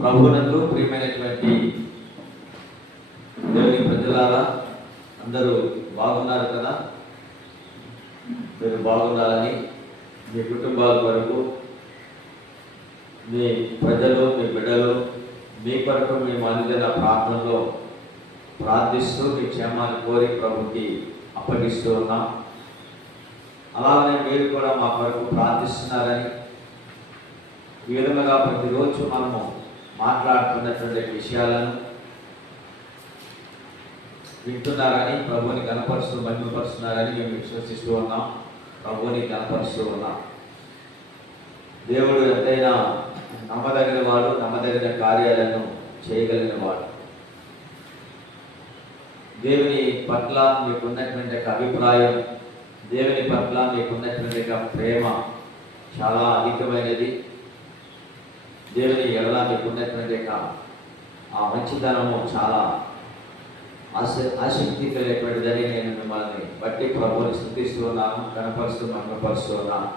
ప్రభువునందు ప్రియమైనటువంటి దేవుని ప్రజలారా, అందరూ బాగున్నారు కదా? మీరు బాగుండాలని మీ కుటుంబాల కొరకు, మీ ప్రజలు, మీ బిడ్డలు, మీ కొరకు మేము అనుదిన ప్రార్థనలో ప్రార్థిస్తూ మీ క్షేమాన్ని కోరి ప్రభుకి అప్పగిస్తూ ఉన్నాం. అలాగే మీరు కూడా మా కొరకు ప్రార్థిస్తున్నారని, ఈ విధంగా ప్రతిరోజు మనము మాట్లాడుతున్నటువంటి విషయాలను వింటున్నారని, ప్రభువుని కనపరుస్తూ మహిమపరుస్తున్నారని మేము విశ్వసిస్తూ ఉన్నాం. ప్రభువుని కనపరుస్తూ ఉన్నాం. దేవుడు ఎంతైనా నమ్మదగిన వాడు, నమ్మదగిన కార్యాలను చేయగలిగిన వాడు. దేవుని పట్ల మీకున్నటువంటి అభిప్రాయం, దేవుని పట్ల మీకున్నటువంటి ప్రేమ చాలా అధికమైనది. దేవుని ఎడల మీకున్నటువంటి ఆ మంచితనము చాలా ఆసక్తి కలిగినటువంటిదని నేను మిమ్మల్ని బట్టి ప్రభువుని స్తుతిస్తూ ఉన్నాను, కనపరుస్తూ మహిమపరుస్తూ ఉన్నాను.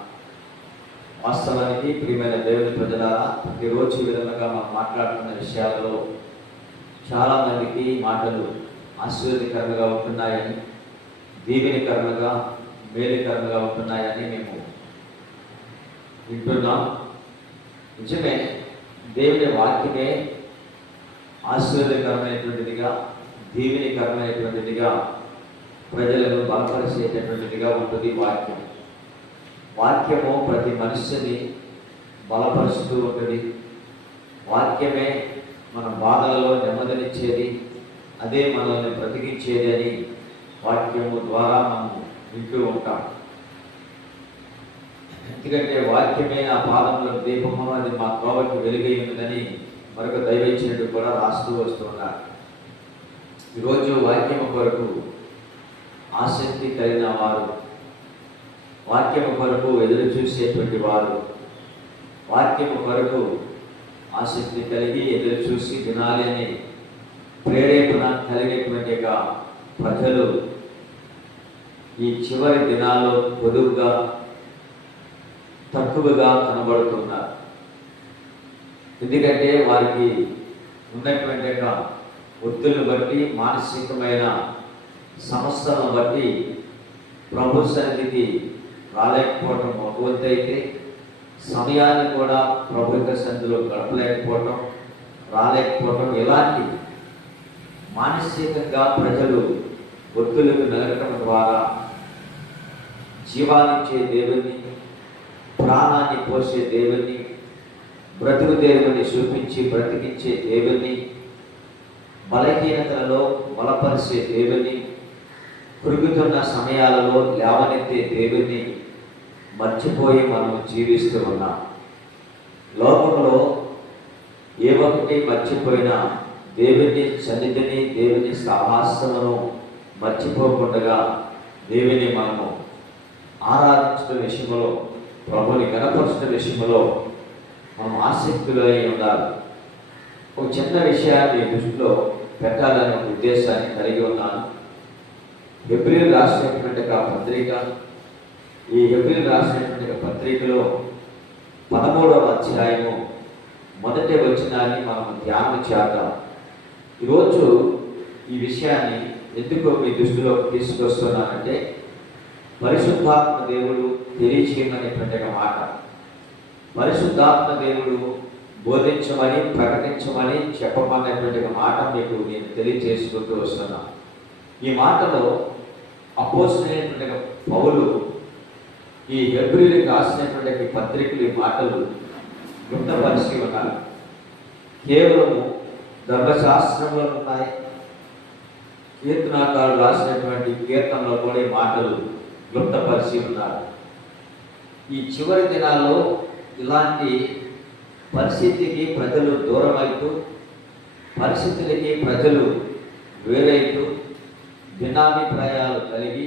వాస్తవానికి ప్రియమైన దేవుని ప్రజలారా, ప్రతిరోజు ఈ విధంగా మనం మాట్లాడుతున్న విషయాల్లో చాలామందికి మాటలు ఆశీర్వాదకరంగా ఉంటున్నాయని, దీవెనకరంగా మేలుకరంగా ఉంటున్నాయని మేము వింటున్నాం. నిజమే, దేవుని వాక్యమే ఆశీర్వాదకరమైనటువంటిదిగా, దీవెనకరమైనటువంటిదిగా, ప్రజలను బలపరిచేటటువంటిదిగా ఉంటుంది వాక్యం. వాక్యము ప్రతి మనుష్యుని బలపరుస్తూ ఉంటుంది. వాక్యమే మన బాధలలో నెమ్మదినిచ్చేది, అదే మనల్ని బ్రతికించేది అని వాక్యము ద్వారా మనం వింటూ ఉంటాం. ఎందుకంటే వాక్యమే నా పాదంలో దీపము, అది మా త్రోవకి వెలుగై ఉన్నదని మరొక దైవజనుడు కూడా రాస్తూ వస్తున్నారు. ఈరోజు వాక్యము కొరకు ఆసక్తి కలిగిన వారు, వాక్యము కొరకు ఎదురు చూసేటువంటి వారు, వాక్యము కొరకు ఆసక్తి కలిగి ఎదురు చూసి వినాలి అని ప్రేరేపణ కలిగేటువంటి ప్రజలు ఈ చివరి దినాల్లో పొదువుగా తక్కువగా కనబడుతున్నారు. ఎందుకంటే వారికి ఉన్నటువంటి ఒత్తిళ్లను బట్టి, మానసికమైన సమస్యలను బట్టి ప్రభు సన్నిధికి రాలేకపోవటం ఒక వంతు అయితే, సమయాన్ని కూడా ప్రభు యొక్క సన్నిధిలో గడపలేకపోవటం, రాలేకపోవటం, ఇలాంటి మానసికంగా ప్రజలు ఒత్తిళ్లకు మెలగటం ద్వారా జీవాన్నిచ్చే దేవుని, ప్రాణాన్ని పోసే దేవుని, బ్రతుకు దేవుని చూపించి బ్రతికించే దేవుని, బలహీనతలలో బలపరిచే దేవుని, కృంగుతున్న సమయాలలో లేవనెత్తే దేవుని మర్చిపోయి మనం జీవిస్తూ ఉన్నాం. లోకంలో ఏ ఒక్కటి మర్చిపోయినా దేవుని సన్నిధిని, దేవుని సహవాసమును మర్చిపోకుండా దేవుని మనము ఆరాధించడం విషయంలో, ప్రభుని కనపరచడం విషయంలో మనం ఆసక్తిలో ఉండాలి. ఒక చిన్న విషయాన్ని దృష్టిలో పెట్టాలనే ఒక ఉద్దేశాన్ని కలిగి ఉన్నాను. హెబ్రీయులు రాసినటువంటి పత్రిక, ఈ హెబ్రీయులు రాసినటువంటి పత్రికలో 13వ అధ్యాయము మొదటి వచనాన్ని మనం ధ్యానం చేద్దాం. ఈరోజు ఈ విషయాన్ని ఎందుకు మీ దృష్టిలో తీసుకొస్తున్నానంటే, పరిశుద్ధాత్మ దేవుడు తెలియచేయమనేటువంటి మాట, పరిశుద్ధాత్మ దేవుడు బోధించమని, ప్రకటించమని, చెప్పమనేటువంటి మాట మీకు నేను తెలియజేసుకుంటూ వస్తున్నాను. ఈ మాటలో అపోస్తలుడైనటువంటి పౌలు ఈ హెబ్రీయులకు రాసినటువంటి పత్రికలు ఈ మాటలు గుప్తపరిచి ఉన్నారు. కేవలము ధర్మశాస్త్రంలో ఉన్నాయి, కీర్తనాకారులు రాసినటువంటి కీర్తనలో కూడా ఈ మాటలు గుప్తపరిచి ఉన్నారు. ఈ చివరి దినాల్లో ఇలాంటి పరిస్థితికి ప్రజలు దూరమైతూ, పరిస్థితులకి ప్రజలు వేరైతూ, భిన్నాభిప్రాయాలు కలిగి,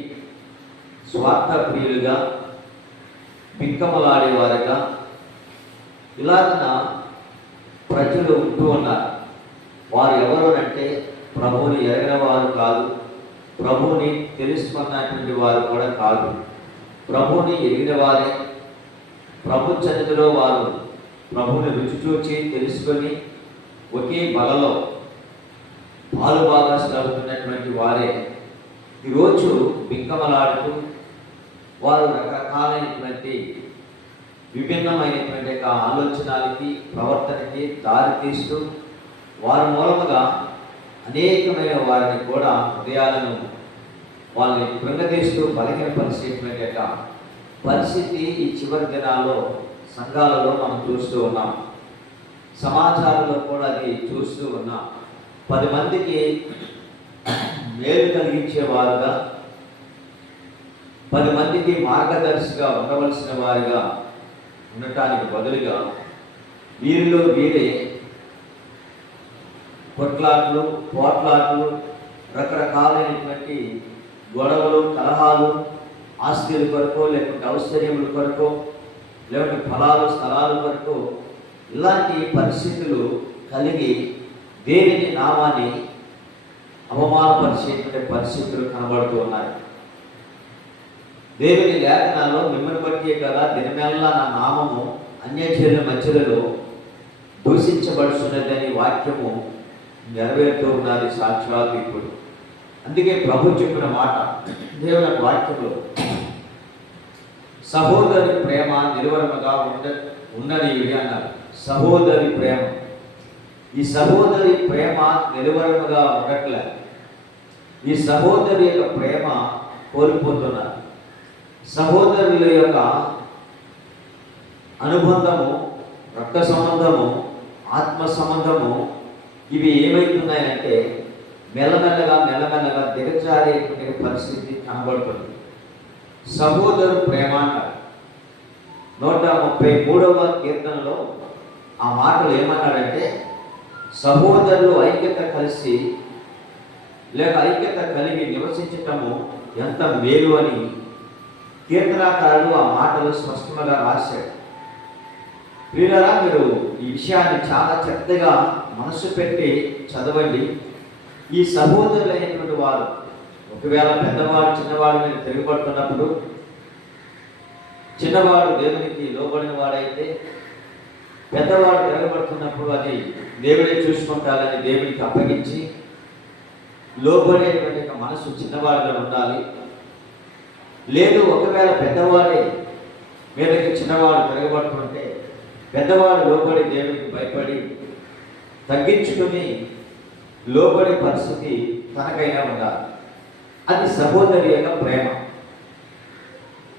స్వార్థ ప్రియులుగా, బిక్కమలాడేవారుగా ఇలాగన ప్రజలు ఉంటూ ఉన్నారు. వారు ఎవరు అంటే ప్రభువుని ఎరగిన వారు కాదు, ప్రభువుని తెలుసుకున్నటువంటి వారు కూడా కాదు. ప్రభువుని ఎరిగిన వారే, ప్రభు సన్నిధిలో వారు ప్రభువుని రుచి చూచి తెలుసుకొని ఒకే బలలో పాలు భాగస్తులవుతున్నటువంటి వారే ఈరోజు బింకమలాడుతూ వారు రకరకాలైనటువంటి విభిన్నమైనటువంటి ఆలోచనలకి ప్రవర్తనకి దారితీస్తూ వారి మూలముగా అనేకమైన వారిని కూడా హృదయాలను వాళ్ళని కృంగతీస్తూ బలహీనపరిచేటువంటి పరిస్థితి ఈ చివరి దినాల్లో సంఘాలలో మనం చూస్తూ ఉన్నాం. సమాజాలలో కూడా అది చూస్తూ ఉన్నాం. 10 మందికి మేలు కలిగించేవారుగా, 10 మందికి మార్గదర్శిగా ఉండవలసిన వారిగా ఉండటానికి బదులుగా వీరిలో వీరే కొట్లాట్లు, పోట్లాట్లు, రకరకాలైనటువంటి గొడవలు, కలహాలు, ఆస్తుల కొరకు, లేకుంటే ఔశ్వర్యముల కొరకు, లేకుంటే ఫలాలు, స్థలాల కొరకు ఇలాంటి పరిస్థితులు కలిగి దేవుని నామాన్ని అవమానపరిచేటువంటి పరిస్థితులు కనబడుతూ ఉన్నాయి. దేవుని లేఖనాల్లో మిమ్మల్ని బట్టి కదా దినమెల్లా నా నామము అన్యజనుల మధ్యలో దూషించబడుతున్నదని వాక్యము నెరవేరుతూ ఉన్నది సాక్షాత్ ఇప్పుడు. అందుకే ప్రభు చెప్పిన మాట దేవుని వాక్యంలో, సహోదరి ప్రేమ నిలువరముగా ఉండనీయుడి అన్నారు. సహోదరి ప్రేమ, ఈ సహోదరి ప్రేమ నిలువరముగా ఉండట్లే. ఈ సహోదరి యొక్క ప్రేమ కోల్పోతున్నారు. సహోదరుల యొక్క అనుబంధము, రక్త సంబంధము, ఆత్మ సంబంధము ఇవి ఏమవుతున్నాయంటే మెల్లమెల్లగా దిగజారేటువంటి పరిస్థితి కనబడుతుంది. సహోదరు ప్రేమ అంటారు. 133వ కీర్తనలో ఆ మాటలు ఏమన్నాడంటే, సహోదరులు ఐక్యత కలిసి లేక ఐక్యత కలిగి నివసించటము ఎంత మేలు అని కీర్తనాకారుడు ఆ మాటలు స్పష్టంగా రాశాడు. ప్రియులారా, మీరు ఈ విషయాన్ని చాలా చక్కగా మనసు పెట్టి చదవండి. ఈ సహోదరులైనటువంటి వారు ఒకవేళ పెద్దవాడు చిన్నవాడి మీద తిరుగుబడుతున్నప్పుడు, చిన్నవాడు దేవునికి లోబడిన వాడైతే పెద్దవాడు తిరగబడుతున్నప్పుడు అది దేవుడే చూసుకుంటారని దేవునికి అప్పగించి లోబడేటువంటి మనసు చిన్నవాడిగా ఉండాలి. లేదు ఒకవేళ పెద్దవాడే మీదకి చిన్నవాడు తిరగబడుతుంటే పెద్దవాడు లోబడి దేవునికి భయపడి తగ్గించుకుని లోబడే పరిస్థితి తనకైనా ఉండాలి. అది సహోదరి యొక్క ప్రేమ.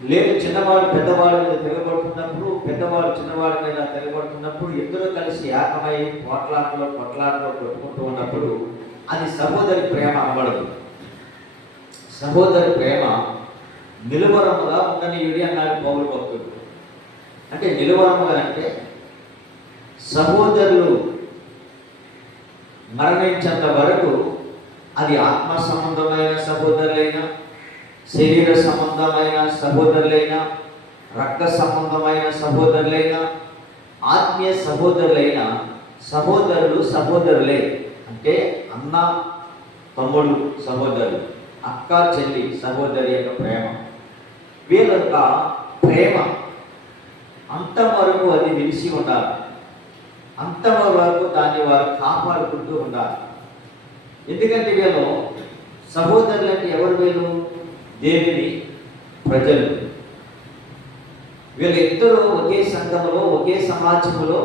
లేదు చిన్నవాడు పెద్దవాడి మీద తిరగబడుతున్నప్పుడు, పెద్దవాడు చిన్నవాడి మీద తిరగబడుతున్నప్పుడు ఇద్దరు కలిసి ఏకమై కొట్లాటలో కొట్టుకుంటూ ఉన్నప్పుడు అది సహోదరి ప్రేమ అనబడదు. సహోదరి ప్రేమ నిలువరముగా ఉండనీయుడి అన్నాడు పౌలు భక్తుడు. అంటే నిలువరముగా అంటే సహోదరులు మరణించేంత వరకు అది ఆత్మ సంబంధమైన సహోదరులైనా, శరీర సంబంధమైన సహోదరులైనా, రక్త సంబంధమైన సహోదరులైనా, ఆత్మీయ సహోదరులైన సహోదరులు సహోదరులే. అంటే అన్న తమ్ముడు సహోదరులు, అక్క చెల్లి సహోదరి యొక్క ప్రేమ, వీళ్ళ యొక్క ప్రేమ అంతవరకు అది నిలిచి ఉండాలి. అంతవరకు దాన్ని వారు కాపాడుకుంటూ ఉండాలి. ఎందుకంటే వీళ్ళు సహోదరులు అంటే ఎవరు? వీళ్ళు దేవుని ప్రజలు. వీళ్ళిద్దరూ ఒకే సంఘములో, ఒకే సమాజంలో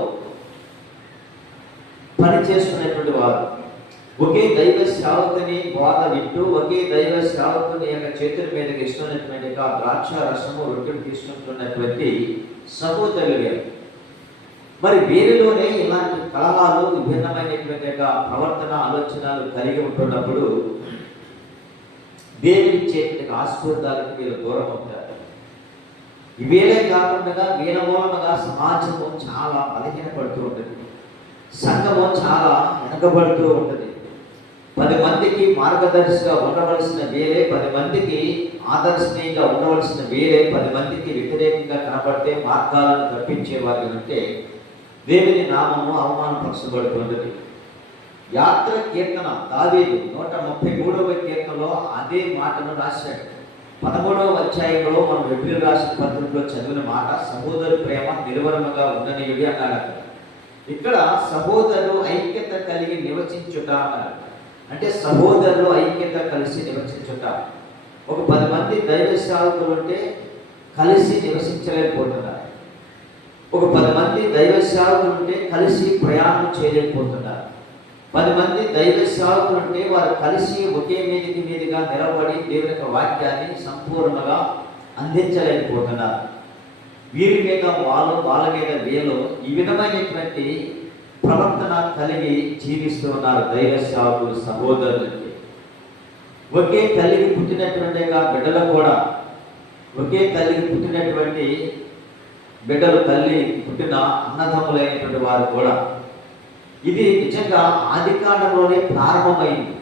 పనిచేస్తున్నటువంటి వారు. ఒకే దైవ సేవకుని బోధ వింటూ, ఒకే దైవ సేవకుని యొక్క చేతుల మీదకి ఇస్తున్నటువంటి ద్రాక్ష రసము రొట్టెలు తీసుకుంటున్నటువంటి సహోదరులు. మరి వీరిలోనే ఇలాంటి కలహాలు, విభిన్నమైనటువంటి ప్రవర్తన ఆలోచనలు కలిగి ఉంటున్నప్పుడు దేవుని చేతికి ఆశీర్వాదాలకు వీళ్ళు దూరం అవుతారు. ఇవేలే కాకుండా వీళ్ళ మూలముగా సమాజము చాలా బలహీనపడుతూ ఉంటుంది. సంఘము చాలా వెనకబడుతూ ఉంటుంది. 10 మందికి మార్గదర్శిగా ఉండవలసిన వేరే, 10 మందికి ఆదర్శనీయంగా ఉండవలసిన వేరే, 10 మందికి వ్యతిరేకంగా కనబడితే మార్గాలను తప్పించేవారు ఉంటే దేవుని నామము అవమానపరచబడుతున్నది. యాత్ర కీర్తన దావీదు 133వ కీర్తనలో అదే మాటను రాశాడు. 13వ అధ్యాయంలో మనం ఎబ్రిల్ రాసిన పత్రికలో చదివిన మాట, సహోదరు ప్రేమ నిలువరముగా ఉండనీయుడి అన్నాడు. ఇక్కడ సహోదరులు ఐక్యత కలిగి నివసించుట అన్నారు. అంటే సహోదరులు ఐక్యత కలిసి నివసించుట. ఒక 10 మంది దైవ సేవకులు ఉంటే కలిసి నివసించలేకపోతున్నారు. ఒక 10 మంది దైవ సేవకులు ఉంటే కలిసి ప్రయాణం చేయలేకపోతున్నారు. 10 మంది దైవ సేవకులు ఉంటే వారు కలిసి ఒకే మీదిగా నిలబడి దేవుని యొక్క వాక్యాన్ని సంపూర్ణంగా అందించలేకపోతున్నారు. వీరి మీద వాళ్ళ మీద వీళ్ళు ఈ విధమైనటువంటి ప్రవర్తన కలిగి జీవిస్తూ ఉన్నారు దైవ సేవకులు సహోదరులకి. ఒకే తల్లికి పుట్టినటువంటి బిడ్డలు కూడా, ఒకే తల్లికి పుట్టినటువంటి బిడ్డలు, తల్లి పుట్టిన అన్నదమ్ములైనటువంటి వారు కూడా, ఇది నిజంగా ఆదికాండంలోనే ప్రారంభమైంది.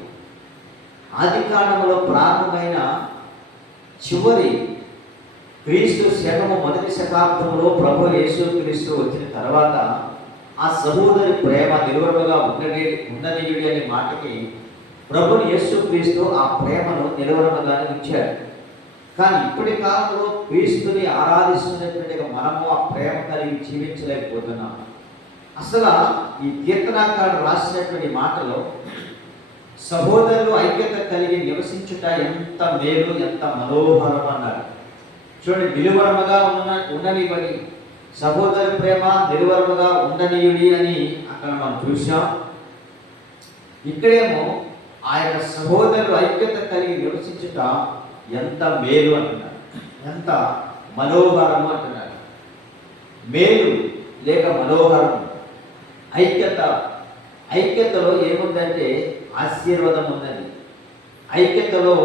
ఆదికాండంలో ప్రారంభమైన చివరి క్రీస్తు శకము 1వ శతాబ్దంలో ప్రభు యేసు క్రీస్తు వచ్చిన తర్వాత ఆ సహోదరి ప్రేమ నిలువరుగా ఉండనీయుడి అనే మాటకి ప్రభుని యేసు క్రీస్తు ఆ ప్రేమను నిలువరుగానే ఉంచాడు. కానీ ఇప్పటి కాలంలో క్రీస్తుని ఆరాధిస్తున్నటువంటి మనము ఆ ప్రేమ కలిగి జీవించలేకపోతున్నాం. అసలు ఈ కీర్తనాకారుడు రాసినటువంటి మాటలో సహోదరులు ఐక్యత కలిగి నివసించుట ఎంత మేలు, ఎంత మనోహరం అన్నారు. చూడండి, నిలువరముగా ఉండనివ్వని, సహోదరి ప్రేమ నిలువరముగా ఉండనీయుడి అని అక్కడ మనం చూసాం. ఇక్కడేమో ఆయన సహోదరులు ఐక్యత కలిగి నివసించుట ఎంత మేలు అంటున్నారు, ఎంత మనోహరము అంటున్నారు. మేలు లేక మనోహరం, ఐక్యతలో ఏముందంటే ఆశీర్వాదం ఉన్నది. ఐక్యతలో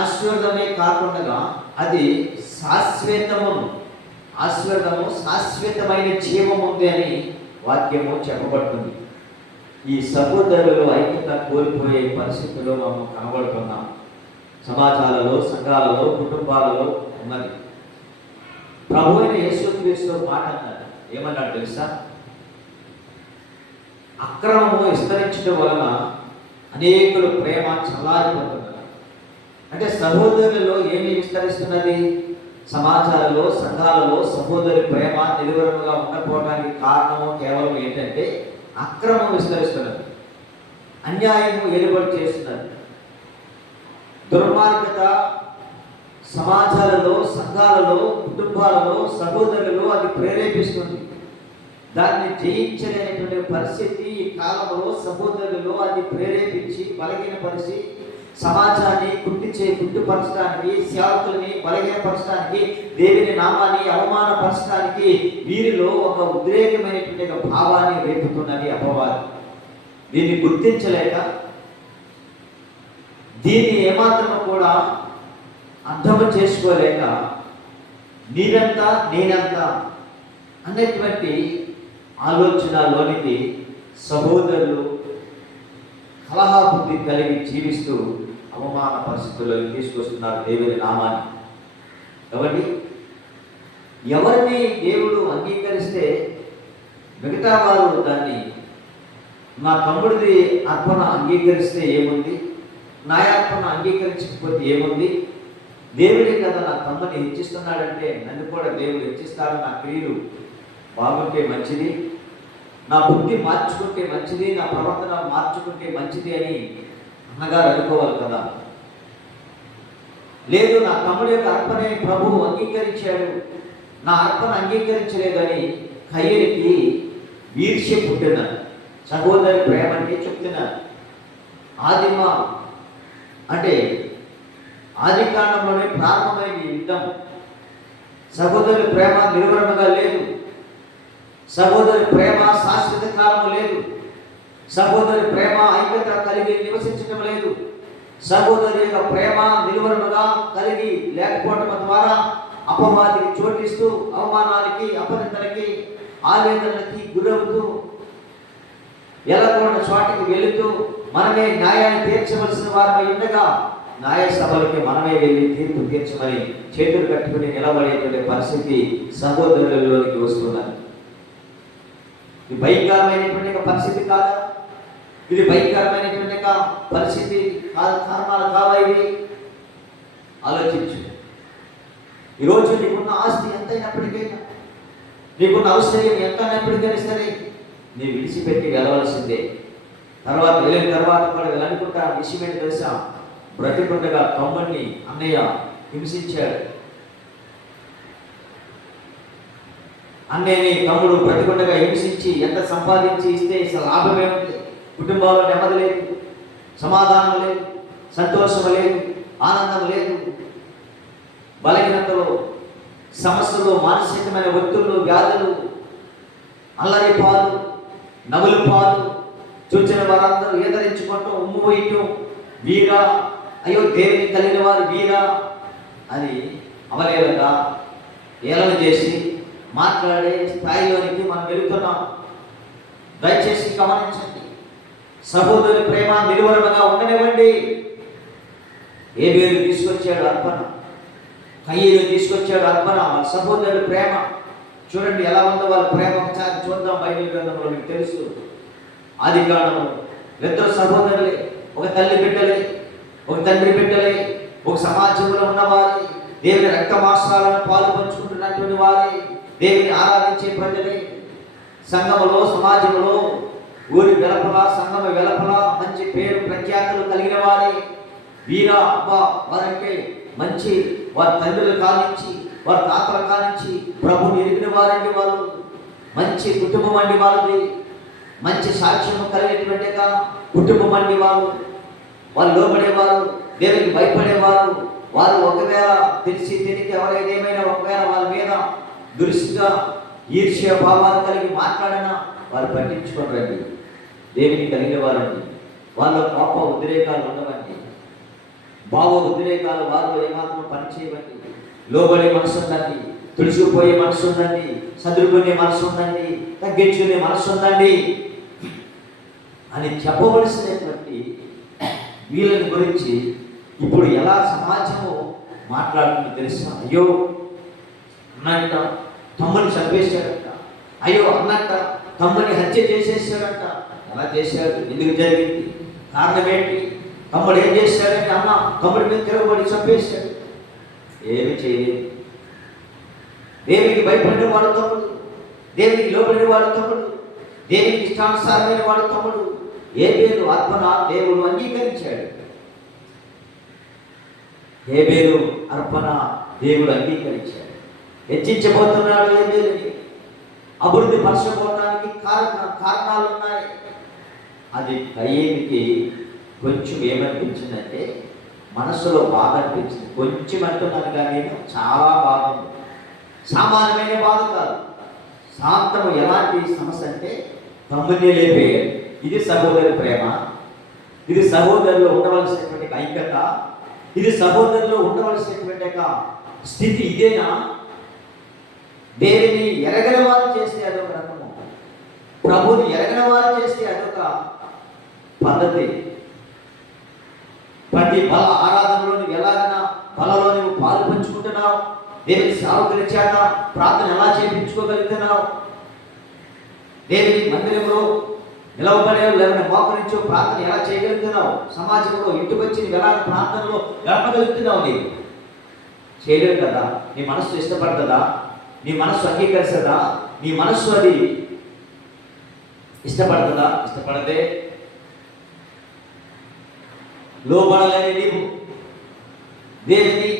ఆశీర్వాదమే కాకుండా అది శాశ్వతమైన జీవం ఉంది అని వాక్యము చెప్పబడుతుంది. ఈ సహోదరులు ఐక్యత కోల్పోయే పరిస్థితుల్లో మనం కనబడుతున్నాం. సమాజాలలో, సంఘాలలో, కుటుంబాలలో ఉన్నది. ప్రభు అయిన యేసుక్రీస్తు మాట అన్నాడు. ఏమన్నాడు తెలుసా? అక్రమము విస్తరించడం వలన అనేకులు ప్రేమ చల్లారిపోతున్నారు. అంటే సహోదరులలో ఏమి విస్తరిస్తున్నది? సమాజాలలో, సంఘాలలో సహోదరి ప్రేమ నిలువరముగా ఉండకపోవడానికి కారణము కేవలం ఏంటంటే అక్రమం విస్తరిస్తున్నది, అన్యాయము ఏలుబడి చేస్తున్నది, దుర్మార్గత సమాజాలలో, సంఘాలలో, కుటుంబాలలో, సహోదరులలో అది ప్రేరేపిస్తుంది. దాన్ని జయించలేనటువంటి పరిస్థితి ఈ కాలంలో సహోదరులలో అది ప్రేరేపించి బలహీనపరిచి సమాజాన్ని గుర్తుపరచడానికి, సేవకుల్ని బలహీనపరచడానికి, దేవుని నామాన్ని అవమానపరచడానికి వీరిలో ఒక ఉద్రేకమైనటువంటి భావాన్ని రేపుతున్నది అపవాది. దీన్ని గుర్తించలేక, దీన్ని ఏమాత్రం కూడా అర్థం చేసుకోలేక నేనంతా అనేటువంటి ఆలోచనలోనికి సహోదరులు కలహాబుద్ధి కలిగి జీవిస్తూ అవమాన పరిస్థితుల్లో తీసుకొస్తున్నారు దేవుని నామాన్ని. కాబట్టి ఎవరిని దేవుడు అంగీకరిస్తే మిగతా వారు దాన్ని, నా తమ్ముడిది అర్పణ అంగీకరిస్తే ఏముంది, నా అర్పణ అంగీకరించకపోతే ఏముంది, దేవుడే కదా నా తమ్ముని హెచ్చిస్తున్నాడంటే నన్ను కూడా దేవుడు హెచ్చిస్తాడు, నా క్రియలు బాగుంటే మంచిది, నా బుద్ధి మార్చుకుంటే మంచిది, నా ప్రవర్తన మార్చుకుంటే మంచిది అని అన్నగారు అనుకోవాలి కదా. లేదు, నా తమ్ముడి యొక్క అర్పణ ప్రభువు అంగీకరించాడు, నా అర్పణ అంగీకరించలేదని కయ్యనికి ఈర్ష్య పుట్టినారు. సహోదరి ప్రేమ అంటే చెప్తున్నారు. ఆది కాండంలోనే ప్రారంభమైన యుద్ధం. సహోదరి ప్రేమ నిలువరముగా లేదు, సహోదరి ప్రేమ శాశ్వత కాలము లేదు, సహోదరి ప్రేమ ఐక్యత కలిగి నివసించడం లేదు. సహోదరి యొక్క ప్రేమ నిలువరముగా కలిగి లేకపోవడం ద్వారా అపవాదికి చోటిస్తూ, అవమానానికి, అపనిందలకి, ఆవేదనకి గురవుతూ, ఎలాగొన్న చోటకి వెళుతూ మనమే న్యాయాన్ని తీర్చవలసిన వారమై ఉండగా న్యాయ సభలకి మనమే వెళ్ళి తీర్పు తీర్చమని చేతులు కట్టుకుని నిలబడేటువంటి పరిస్థితి సహోదరులలోనికి వస్తున్నది. ఇది భయంకరమైనటువంటి పరిస్థితి కాదా? ఇది భయంకరమైనటువంటి పరిస్థితి కారణాలు కావా? ఇవి ఆలోచించు. ఈరోజు నీకున్న ఆస్తి ఎంతైనప్పటికైనా, నీకున్న అవసరం ఎంత ఎప్పటికైనా సరే నీవు విడిచిపెట్టి వెళ్ళవలసిందే. తర్వాత వెళ్ళిన తర్వాత కూడా వెళ్ళనుకుంటా విషయం ఏంటి తెలుసా? బ్రతికుండగా తమ్ముడిని అన్నయ్య హింసించాడు. అన్నయ్యని తమ్ముడు బ్రతికుండగా హింసించి ఎంత సంపాదించి ఇస్తే అసలు లాభమే ఉంది? కుటుంబంలో నెమ్మది లేదు, సమాధానం లేదు, సంతోషం లేదు, ఆనందం లేదు. బలహీనతలు, సమస్యలు, మానసికమైన ఒత్తిళ్ళు, వ్యాధులు, అల్లరి పాలు, నవ్వుల పాలు, చూచిన వారందరూ ఏదరించుకుంటూ ఉమ్ము వేయటం, వీరా, అయ్యో దేవుని కలిగిన వారు వీరా అని అవలేవక ఏలన చేసి మాట్లాడే స్థాయిలోనికి మనం వెళుతున్నాం. దయచేసి గమనించండి. సహోదరుని ప్రేమ నిలువరముగా ఉండనివ్వండి. హేబేలు తీసుకొచ్చాడు అర్పణ, కయీను తీసుకొచ్చాడు అర్పణ. వాళ్ళ సహోదరుడి ప్రేమ చూడండి ఎలా ఉందో వాళ్ళ ప్రేమ. ఒకసారి చూద్దాం బైబిల్ గ్రంథంలో. మీకు తెలుసు ఆదికాండము ఇద్దరు సహోదరులే, ఒక తల్లి బిడ్డలే, ఒక తండ్రి బిడ్డలే, ఒక సమాజంలో ఉన్నవారి, దేవుని రక్తమాంసాలను పాలు పంచుకుంటున్నటువంటి వారి, దేవుని ఆరాధించే ప్రజలే. సంఘములో, సమాజంలో, ఊరి వెలపల, సంఘం వెలపల మంచి పేరు ప్రఖ్యాతులు కలిగిన వారి, వీరా అబ్బా వారంటే మంచి, వారి తండ్రుల కానించి, వారి తాతల కానించి ప్రభుని ఎరిగిన వారండి వారు. మంచి కుటుంబం అండి వారిది. మంచి సాక్ష్యం కలిగినటువంటి కుటుంబం అండి వారు. వాళ్ళు లోబడేవారు, దేవునికి భయపడేవారు. వారు ఒకవేళ తెలిసి తెలియక ఎవరైనా ఏమైనా ఒకవేళ వాళ్ళ మీద దురుసుగా ఈర్ష్య భావాలు కలిగి మాట్లాడినా వారు పట్టించుకోరండి. దేవుని కలిగిన వారండి. వాళ్ళ కోప ఉద్రేకాలు ఉండవండి, భావ ఉద్రేకాలు వారిలో ఏమాత్రం పనిచేయవండి. లోబడే మనసు ఉందండి, తుడిచిపోయే మనసు ఉందండి, సదురుకునే మనసు ఉందండి, తగ్గించుకునే మనసు ఉందండి అని చెప్పవలసినటువంటి వీళ్ళని గురించి ఇప్పుడు ఎలా సమాజము మాట్లాడుతుందో తెలుసా? అయ్యో అన్నంట తమ్ముని చంపేశాడంట, అయ్యో అన్నంట తమ్ముని హత్య చేసేసాడంట. ఎలా చేశాడు? ఎందుకు జరిగింది? కారణం ఏంటి? తమ్ముడు ఏం చేశాడంటే అన్న తమ్ముడి మీద తిరగబడి చంపేశాడు. ఏమి చేయలేదు. దేవునికి భయపడిన వాడు తమ్ముడు, దేవునికి లోబడిన వాడు తమ్ముడు, దేవునికి ఇష్టానుసారమైన వాడు తమ్ముడు. ఏ పేరు అర్పణ దేవుడు అంగీకరించాడు. ఏ పేరు అర్పణ దేవుడు అంగీకరించాడు. హెచ్చించబోతున్నాడు ఏ పేరుని, అభివృద్ధి పరచబోవడానికి కారణాలు ఉన్నాయి. అది కయ్యేనికి కొంచెం ఏమనిపించిందంటే మనసులో బాధ అనిపించింది. కొంచెం అంటున్నాను కానీ చాలా బాధ ఉంది. సామాన్యమైన బాధ కాదు, శాంతము. ఎలాంటి సమస్య అంటే తమ్ముడిని లేపేయాలి. ఇది సహోదరి ప్రేమ, ఇది సహోదరులో ఉండవలసినటువంటి ఐక్యత, ఇది సహోదరులో ఉండవలసినటువంటి స్థితి. ఇదేనా? దేవుని ఎరగన వారు చేస్తే అదొక రకము, ప్రభుని ఎరగన వారు చేస్తే అదొక పద్ధతి. ప్రతి బల ఆరాధనలో నువ్వు ఎలాగైనా బలలో నువ్వు పాలు పంచుకుంటున్నావు. దేవుని సేవకుల చేత ప్రార్థన ఎలా చేయించుకోగలుగుతున్నావు? దేవుని మందిరంలో నిలవబడే లేకపోతే మోకరించో ప్రార్థన ఎలా చేయగలుగుతున్నావు? సమాజంలో ఇంటికి వచ్చి ఎలా ప్రార్థనలో గడపగలుగుతున్నావు? నీవు చేయలేవు కదా. నీ మనస్సు ఇష్టపడుతుందా? నీ మనస్సు అంగీకరిస్తుందా? నీ మనస్సు అది ఇష్టపడుతుందా? ఇష్టపడదే లోబడలేని నీవు, దేవుని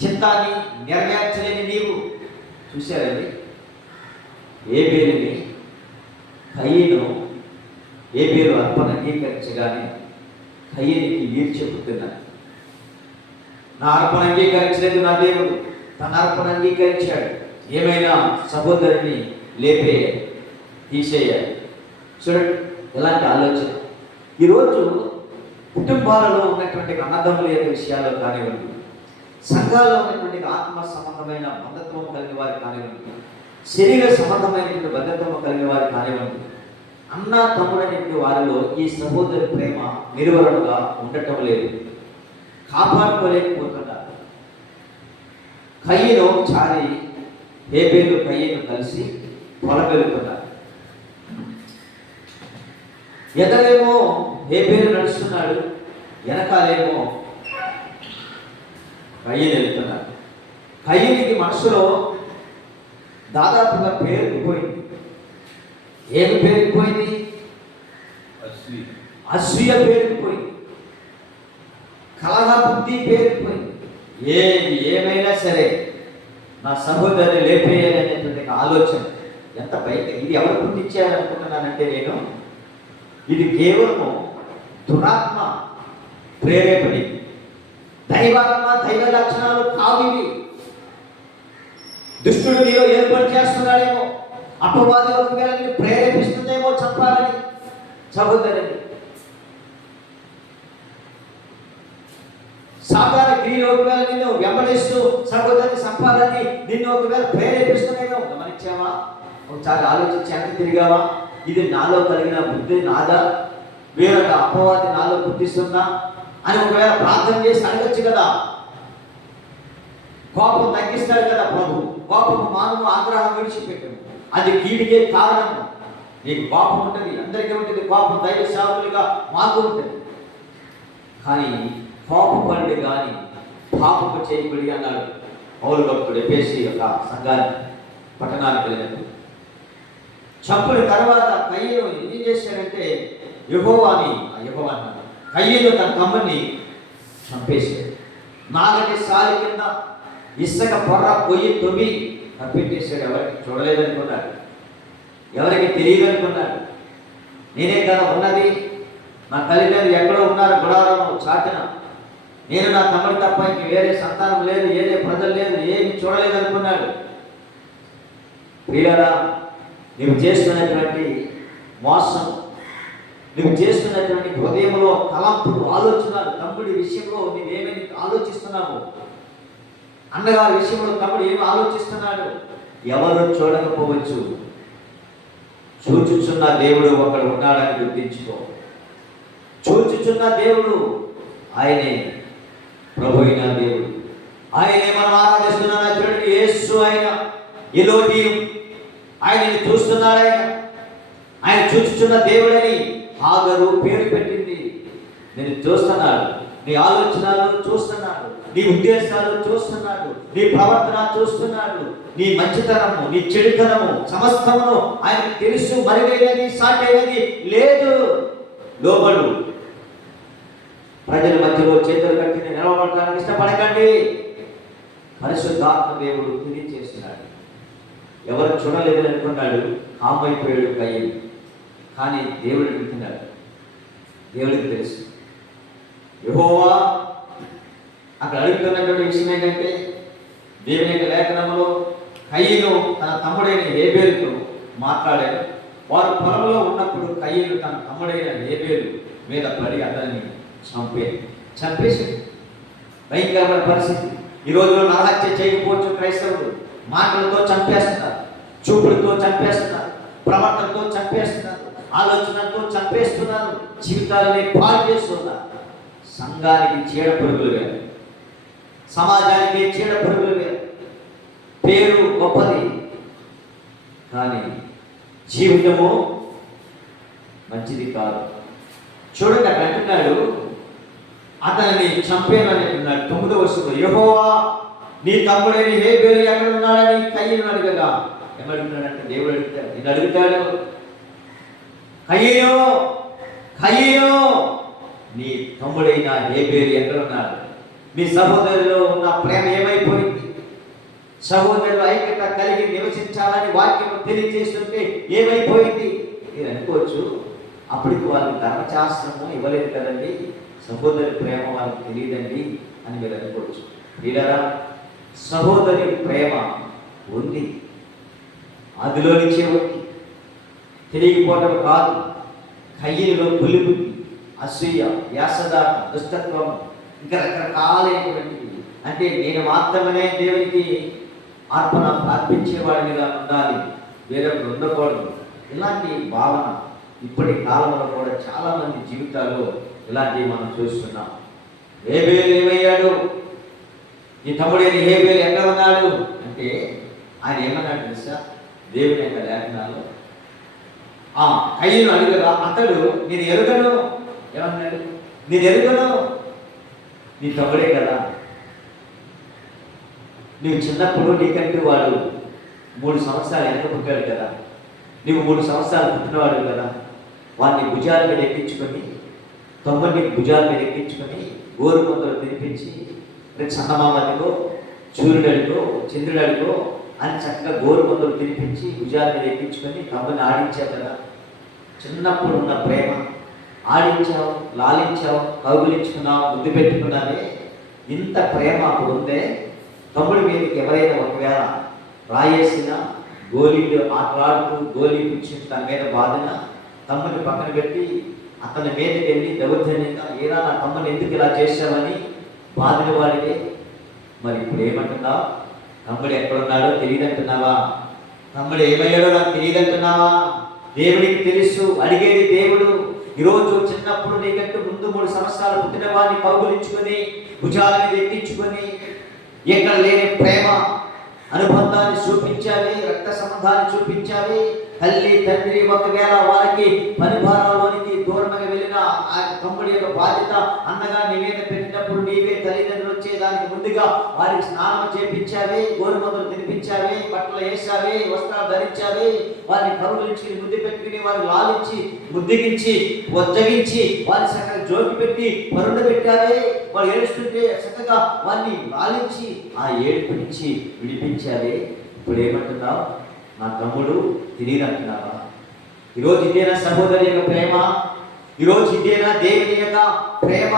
చిత్తాన్ని నెరవేర్చలేని నీవు. చూశారండి ఏ పేరుని కయ్యను, ఏ పేరు అర్పణ అంగీకరించగానే కయ్యనికి వీరు చెబుతున్నాను, నా అర్పణ అంగీకరించలేదు నా దేవుడు, తన అర్పణ అంగీకరించాడు. ఏమైనా సహోదరుని లేపే తీసేయాలి. చూడండి ఎలాంటి ఆలోచన. ఈరోజు కుటుంబాలలో ఉన్నటువంటి అన్నదమ్ముల యొక్క విషయాల్లో కానివ్వండి, సంఘాల్లో ఉన్నటువంటి ఆత్మ సంబంధమైన బంధత్వం కలిగిన వారు కానివ్వండి, శరీర సంబంధమైనటువంటి బంధత్వం కలిగిన వారు కానివ్వండి, అన్న తమ్ముడనేటువంటి వారిలో ఈ సహోదరి ప్రేమ నిలువరముగా ఉండటం లేదు, కాపాడుకోలేకపోతున్నారు. కయ్యను చారి హేబేలు కయ్యను కలిసి పొలబెలుతున్నారు. ఎదలేమో హేబేలు నడుస్తున్నాడు, వెనకాలేమో కయ్యను వెళ్తున్నాడు. కయ్యనికి మనసులో దాదాపుగా పేరుకుపోయింది. ఏమి పేరుకుపోయింది? అసూయ పేరుకుపోయింది, కలహ బుద్ధి పేరుకుపోయింది. ఏమైనా సరే నా సహోదరుని లేపేయాలనేటువంటి ఆలోచన ఎంత బయట. ఇది ఎవరు పుట్టించారనుకుంటున్నానంటే నేను, ఇది కేవలము దురాత్మ ప్రేరేపణి, దైవాత్మ దైవ లక్షణాలు కావు ఇవి. దుష్టుడు నీలో ఏర్పాటు చేస్తున్నాడేమో, అపవాది ఒకవేళ నేను ప్రేరేపిస్తుందేమో చంపాలని సహోదరుని. సాధారణ క్రియలు ఒకవేళ నిన్ను వెంబడిస్తూ సహోదరుని సంపాదని నిన్ను ఒకవేళ ప్రేరేపిస్తున్నామో గమనించావా? ఒకసారి ఆలోచించి తిరిగావా? ఇది నాలో కలిగిన బుద్ధి నాదా, వేరొక అపవాది నాలో పుట్టిస్తుందా అని ఒకవేళ ప్రార్థన చేసి అడగచ్చు కదా. కోపం తగ్గిస్తాడు కదా ప్రభు. కోపము మానవ ఆగ్రహం విడిచిపెట్టను, అది కీడికే కారణము. నీకు కోపం ఉంటుంది, అందరికీ ఉంటుంది కోపం, దైవ సేవకులుగా మాకు ఉంటుంది. కానీ కోపపడి కానీ పాపము చేయబడి అన్నాడు పౌలు భక్తుడు ఎఫెసీ యొక్క సంఘాన్ని పట్టణానికి వెళ్ళినప్పుడు. చంపిన తర్వాత కయ్యను ఏం చేశాడంటే యెహోవాని కయ్యను తన తమ్ముని చంపేశాడు. నాగటి సాలి కింద ఇసుక పొర్ర పొయ్యి తొవ్వి తప్పెట్టేశాడు. ఎవరికి చూడలేదనుకున్నాడు, ఎవరికి తెలియదనుకున్నాడు. నేనే కదా ఉన్నది, నా తల్లిదండ్రులు ఎక్కడో ఉన్నారు గుడారంలో చాటున, నేను నా తమ్ముడి తప్ప ఇంక వేరే సంతానం లేదు, ఏదే ప్రజలు లేదు, ఏమి చూడలేదనుకున్నాడు. ప్రియులారా, నువ్వు చేస్తున్నటువంటి మోసం, నువ్వు చేస్తున్నటువంటి హృదయంలో తలంపులు, ఆలోచనలు, తమ్ముడి విషయంలో నువ్వేమని ఆలోచిస్తున్నావు, అన్నగారి విషయంలో తమ్ముడు ఏమి ఆలోచిస్తున్నాడు, ఎవరు చూడకపోవచ్చు. చూచుచున్న దేవుడు ఒకడు ఉన్నాడని గుర్తించుకో. చూచుచున్న దేవుడు ఆయనే ప్రభు అయిన దేవుడు, ఆయనే మనం ఆరాధిస్తున్న చూడండి. యేసు ఆయన ఎలోహీం, ఆయనని చూస్తున్నాడు. ఆయన చూచుచున్న దేవుడని హాగరు పేరు పెట్టింది. నేను చూస్తున్నాడు, నీ ఆలోచనలు చూస్తున్నాడు, నీ ఉద్దేశాలు చూస్తున్నాడు, నీ ప్రవర్తన చూస్తున్నాడు, నీ మంచితనము, నీ చెడుతనము సమస్తమును ఆయనకు తెలుసు. మరుగైనది సాటైనది లేదు. లోబడు. ప్రజల మధ్యలో చేతులు కట్టి నిలవబడటానికి ఇష్టపడకండి. పరిశుద్ధాత్మ దేవుడు తెలియచేస్తున్నాడు. ఎవరు చూడలేదని అనుకున్నాడు, కామైపోయాడు కయ్యను. కానీ దేవుడు అడుగుతున్నాడు, దేవుడికి తెలుసు. యెహోవా అక్కడ అడుగుతున్నటువంటి విషయం ఏంటంటే, దేవుని యొక్క లేఖనంలో కయ్యను తన తమ్ముడైన హేబేలుతో మాట్లాడాడు. వారు పొలంలో ఉన్నప్పుడు కయ్యను తన తమ్ముడైన హేబేలు మీద పడి అతన్ని చంపేసి భయంకరమైన పరిస్థితి. ఈ రోజులో నరహత్య చేయకపోవచ్చు క్రైస్తవులు. మాటలతో చంపేస్తున్నారు, చూపులతో చంపేస్తున్నారు, ప్రవర్తనతో చంపేస్తున్నారు, ఆలోచనలతో చంపేస్తున్నారు, జీవితాలని పాడు చేస్తున్నారు. సంఘానికి చీడ పురుగులుగా, సమాజానికి చీడ పురుగులుగా. పేరు గొప్పది కానీ జీవితము మంచిది కాదు. చూడండి అక్కడ అంటున్నాడు, అతనిని చంపేనని అంటున్నాడు 9వ వచనంలో. యెహోవా నీ తమ్ముడైన హేబేలు ఎక్కడ ఉన్నాడని కయ్యను అడగగా ఏమడుగుతున్నాడంటే, దేవుడు అడుగుతాడు, నేను అడుగుతాడు, కయ్యను నీ తమ్ముడైన హేబేలు ఎక్కడ ఉన్నాడు? నీ సహోదరులో ఉన్న ప్రేమ ఏమైపోయింది? సహోదరులు ఐక్యత కలిగి నివసించాలని వాక్యం తెలియజేస్తుంటే ఏమైపోయింది? మీరు అనుకోవచ్చు, అప్పటికి వాళ్ళకి ధర్మశాస్త్రము ఇవ్వలేదు కదండి, సహోదరి ప్రేమ వాళ్ళకి తెలియదండి అని మీరు అనుకోవచ్చు. వీళ్ళరా, సహోదరి ప్రేమ ఉంది, అందులో నుంచే ఉంది, తెలియకపోవడం కాదు. కయ్యలో పులిబుద్ధి, అసూయ, వ్యాసదానం, దుష్టత్వం, ఇంకా రకరకాలైనటువంటివి. అంటే నేను మాత్రమే దేవునికి ఆత్మను ప్రార్థించేవాడినిగా ఉండాలి, వేరొకరు ఉండకూడదు. ఇలాంటి భావన ఇప్పటి కాలంలో కూడా చాలా మంది జీవితాల్లో ఇలాంటివి మనం చూస్తున్నాం. హేబేలు ఏమయ్యాడు? ఈ తమ్ముడైన హేబేలు ఎక్కడ ఉన్నాడు అంటే ఆయన ఏమన్నాడు తెలుసా? దేవుని యొక్క లేఖనాలు కయ్యను అడుగగా అతడు నేను ఎరుగను, ఏమన్నాడు? నేను ఎరుగను, నీ తమ్ముడే కదా, నువ్వు చిన్నప్పుడు నీకంటే వాడు 3 సంవత్సరాలు వెనక పుట్టాడు కదా, నువ్వు 3 సంవత్సరాలు పుట్టినవాడు కదా, వాడిని భుజాల మీద ఎక్కించుకొని, తమ్ముడిని భుజాల మీద ఎక్కించుకొని గోరుముద్దలు తినిపించి, చందమామడికో సూర్యుడికో చంద్రుడికో అని చక్కగా గోరుముద్దలు తినిపించి భుజాల మీద ఎక్కించుకొని తమ్ముడిని ఆడించావు కదా. చిన్నప్పుడు ఉన్న ప్రేమ ఆడించావు, లాలించావు, కౌగులించుకున్నావు, ముద్దు పెట్టుకున్నావే, ఇంత ప్రేమ అప్పుడు ఉందే. తమ్ముడి మీదకి ఎవరైనా ఒకవేళ రాయేసినా, గోళీలు ఆటలాడుతూ గోళీ పుచ్చి తన మీద బాధిన తమ్ముడిని పక్కన పెట్టి అతని మీదకి వెళ్ళి దౌర్జన్యంగా ఏరా నా తమ్ముని ఎందుకు ఇలా చేశావని బాధిన వాడితే, మరి ఇప్పుడు ఏమంటున్నావు? తమ్ముడు ఎక్కడున్నాడో తెలియదంటున్నావా? తమ్ముడు ఏమయ్యాడో నాకు తెలియదంటున్నావా? దేవుడికి తెలుసు, అడిగేది దేవుడు. ఈరోజు చిన్నప్పుడు నీకంటూ ముందు 3 సంవత్సరాలు పుట్టిన వాడిని కౌగులించుకొని భుజాల మీద ఎక్కించుకొని ఎక్కడ లేని ప్రేమ అనుబంధాన్ని చూపించాలి, రక్త సంబంధాన్ని చూపించాలి. తల్లి తండ్రి ఒకవేళ వారికి పరిభారాల్లోనికి దూరంగా వెళ్ళిన ఆ తమ్ముడి యొక్క బాధ్యత అన్నగా నీ మీద పెట్టినప్పుడు నీవే తల్లిదండ్రులు వచ్చేదానికి ముందుగా వారికి స్నానం చేపించావే, గోరుముద్దలు తినిపించావే, బట్టలు వేసావే, వస్త్రాలు ధరించావే, వారిని కౌగులించి ముద్దు పెట్టుకుని వారిని లాలించి ముద్దుగించి వజ్జగించి వారిని చక్కగా జోకి పెట్టి పరుండ పెట్టావే. వారు ఏడుస్తుంటే చక్కగా వారిని లాలించి ఆ ఏడుపు నుంచి విడిపించావే. ఇప్పుడు ఏమంటున్నావు? నా తమ్ముడు తెలియదంటున్నావా? ఈరోజు ఇదేనా సహోదరి యొక్క ప్రేమ? ఈరోజు ఇదేనా దేవుని యొక్క ప్రేమ?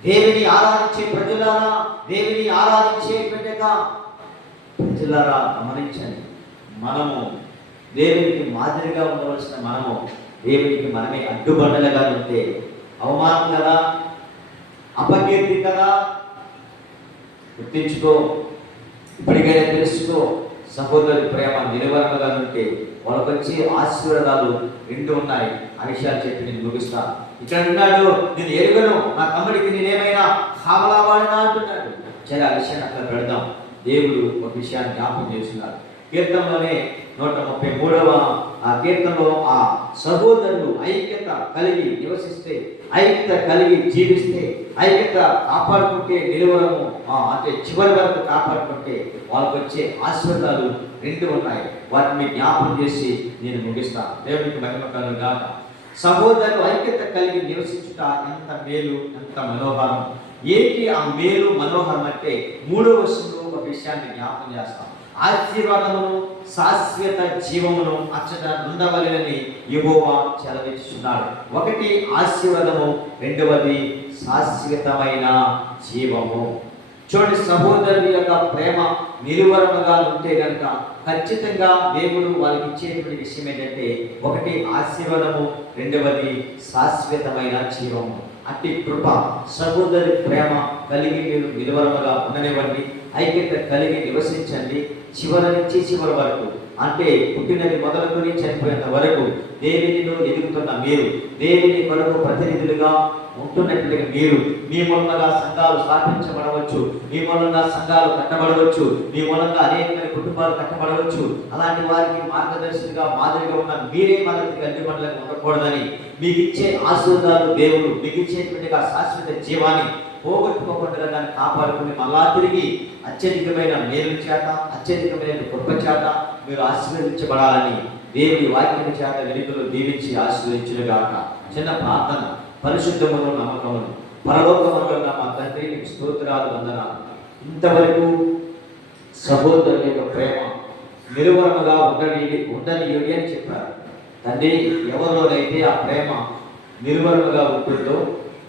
దేవుని ఆరాధించే ప్రజలారా, దేవుని ఆరాధించేటువంటి ప్రజలారా గమనించండి. మనము దేవునికి మాదిరిగా ఉండవలసిన మనము దేవునికి మనమే అడ్డుబండలుగా ఉంటే అవమానం కదా, అపకీర్తి కదా. గుర్తించుకో, ఇప్పటికైనా తెలుసుకో. సహోదరి ప్రేమ నిలవరగా ఉంటే వాళ్ళకి వచ్చి ఆశీర్వాదాలు 2 ఉన్నాయి. ఆ విషయాలు చెప్పి నేను ముగిస్తా. ఇక్కడ ఉన్నాడు, నేను ఎరుగను, నా తమ్ముడికి నేనేమైనా కావలావాడినా అంటున్నాడు. సరే, ఆ విషయాన్ని అక్కడ పెడదాం. దేవుడు ఒక విషయాన్ని జ్ఞాపకం చేస్తున్నారు. కీర్తనలోనే 133వ ఆ కీర్తనలో ఆ సహోదరులు ఐక్యత కలిగి నివసిస్తే, ఐక్యత కలిగి జీవిస్తే, ఐక్యత కాపాడుకుంటే నిలువరము అంటే చివరి వరకు కాపాడుకుంటే వాళ్ళకి వచ్చే ఆశీర్వాదాలు 2 ఉన్నాయి. వాటిని జ్ఞాపకం చేసి నేను ముగిస్తాను. దేవునికి మహిమ కలుగుగాక. సహోదరులు ఐక్యత కలిగి నివసించుట ఎంత మేలు, ఎంత మనోహరం. ఏంటి ఆ మేలు మనోహరం అంటే 3వ వచనంలో ఒక విషయాన్ని జ్ఞాపకం చేస్తాం. ఆశీర్వాదమును శాశ్వత జీవమును అచ్చట ఉండవలెనని యెహోవా సెలవిస్తున్నాడు. 1 ఆశీర్వాదము, 2వది శాశ్వతమైన జీవము. చూడండి, సహోదరుల యొక్క ప్రేమ నిలువరముగా ఉంటే కనుక ఖచ్చితంగా దేవుడు వాళ్ళకి ఇచ్చేటువంటి విషయం ఏంటంటే 1 ఆశీర్వాదము, 2వది శాశ్వతమైన జీవము. అట్టి కృప సహోదరి ప్రేమ కలిగి మీరు నిలువరముగా ఉండనివ్వండి. ఐక్యత కలిగి నివసించండి. చివరి నుంచి చివరి వరకు, అంటే పుట్టినది మొదలుకొని చనిపోయేంత వరకు దేవునిలో ఎదుగుతున్న మీరు, దేవుని కొరకు ప్రతినిధులుగా ఉంటున్నట్లుగా మీరు, మీ మూలంగా సంఘాలు స్థాపించబడవచ్చు, మీ మూలంగా సంఘాలు కట్టబడవచ్చు, మీ మూలంగా అనేక కుటుంబాలు కట్టబడవచ్చు. అలాంటి వారికి మార్గదర్శిగా మాదిరిగా ఉన్న మీరే మనకి అడ్డుబండలకు ఉండకూడదని మీకు ఇచ్చే ఆశీర్వాదాలు దేవుడు మీకు ఇచ్చేటువంటి శాశ్వత జీవాన్ని పోగొట్టుకోకుండా దాన్ని కాపాడుకుని మళ్ళా తిరిగి అత్యధికమైన మేలు చేత, అత్యధికమైన కృప చేత మీరు ఆశీర్వదించబడాలని దేవుని వాక్యం చేత వెనుకలు దీవించి ఆశీర్వదించుగాక. చిన్న ప్రార్థన. పరిశుద్ధమును నమ్మకమును పరలోకమున మా తండ్రి, నీకు స్తోత్రాలు, వందనాలు. ఇంతవరకు సహోదరుల యొక్క ప్రేమ నిలువరముగా ఉండనియుడి అని చెప్పారు. తండ్రి, ఎవరిలోనైతే ఆ ప్రేమ నిలువరముగా ఉంటుందో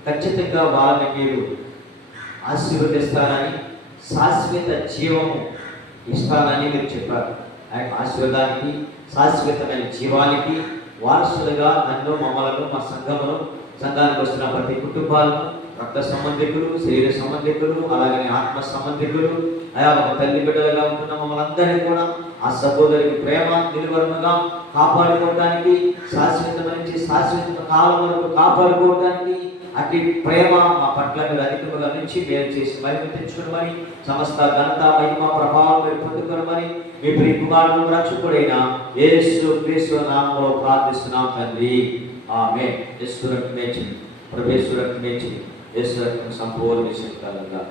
ఖచ్చితంగా వాళ్ళని మీరు ఆశీర్వదిస్తానని, శాశ్వత జీవము ఇస్తానని మీరు చెప్పారు. ఆ యొక్క ఆశీర్వాదానికి, శాశ్వతమైన జీవానికి వారసులుగా నన్ను, మమ్మలను, మా సంఘానికి వస్తున్న ప్రతి కుటుంబాలను, రక్త సంబంధికులు, శరీర సంబంధికులు, అలాగే ఆత్మ సంబంధికులు, అయా ఒక తల్లి బిడ్డలుగా ఉంటున్న మమ్మల్ని అందరినీ కూడా ఆ సహోదరికి ప్రేమ నిలువరముగా కాపాడుకోవడానికి, శాశ్వత కాలం వరకు కాపాడుకోవడానికి అట్టి ప్రేమ మా పట్ల మీరు అధికముగా నుంచి మేలు చేసి మహిమ తెచ్చుకోమని, సమస్త ఘనత, మహిమ, ప్రభావం మీరు పొందుకోమని మీ ప్రియ కుమారుడు రక్షకుడైన యేసు క్రీస్తు నామములో ప్రార్థిస్తున్నాం తండ్రి. ఆమేన్. యేసు రక్తమే, ప్రభు యేసు రక్తమే, యేసు రక్తం సంపూర్ణ విషయం కలుగుగా.